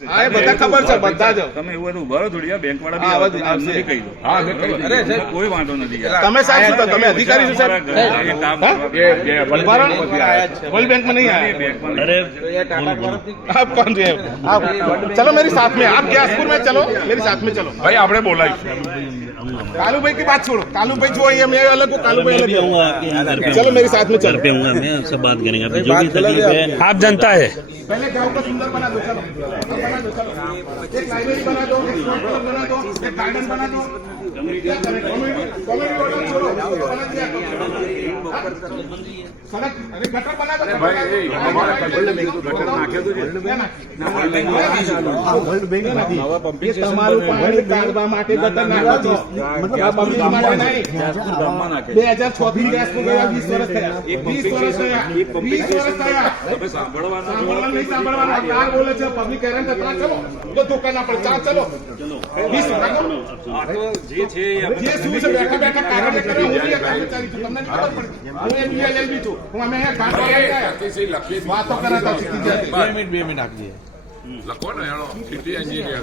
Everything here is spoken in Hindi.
હા એ બધા ખબર છે બધા જ તમે એવું હોય તો ઉભા રહો થોડી વાર બેંક વાળા હા, બી આવશે, આવે આવશે. તો એમને બી કહી દો હા, અમે કહી બરાબર? દઈએ. અરે, કોઈ વાંધો નથી યાર. તમે સાહેબ શું કરો? તમે અધિકારી છો સાહેબ અમારા ઘરે કામ હા? કરવા ये ये वर्ल्ड उभा रहो। बैंक में आया है। वर्ल्ड बैंक में नहीं आया એ બેંકમાં अरे आप कौन जी हैं? आप चलो मेरे साथ में आप ग्यासपुर में चलो मेरे साथ में चलो भाई आपने बोला ही कालू भाई की बात छोड़ो कालू भाई जो है मैं अलग हूँ कालू भाई मैं अलग भी है। आऊंगा आपके यहाँ घर पे चलो मेरे साथ में घर चलो पे आऊंगा मैं सब बात करेंगे आपकी जो भी तकलीफ है आप जनता है पहले गाँव को सुंदर बना दो चलो बना दो चलो एक लाइब्रेरी बना दो एक स्पोर्ट्स क्लब बना दो एक गार्डन बना दो તમારું પાણી કાઢવા માટે ગટર નાખો બે હજાર છ થી ગેસ ગયા વીસ વર્ષ થયા વીસ વર્ષ થયા વીસ વર્ષ થયા સાંભળવાના નહીં સાંભળવાના કાર બોલે છે પબ્લિક હેરાન થતા ચલો દુકાન આપણે ચા ચલો વીસ રાખો જે શું છે બેઠા બેઠા કાગળ કરે હું એક કર્મચારી છું તમને ખબર પડે. હું એક BLLB છું હું અમે અહીંયા ગાંઠ વાળા વાતો કરાતા શીખી ગયા. લખો ને એનો સિટી એન્જિનિયર.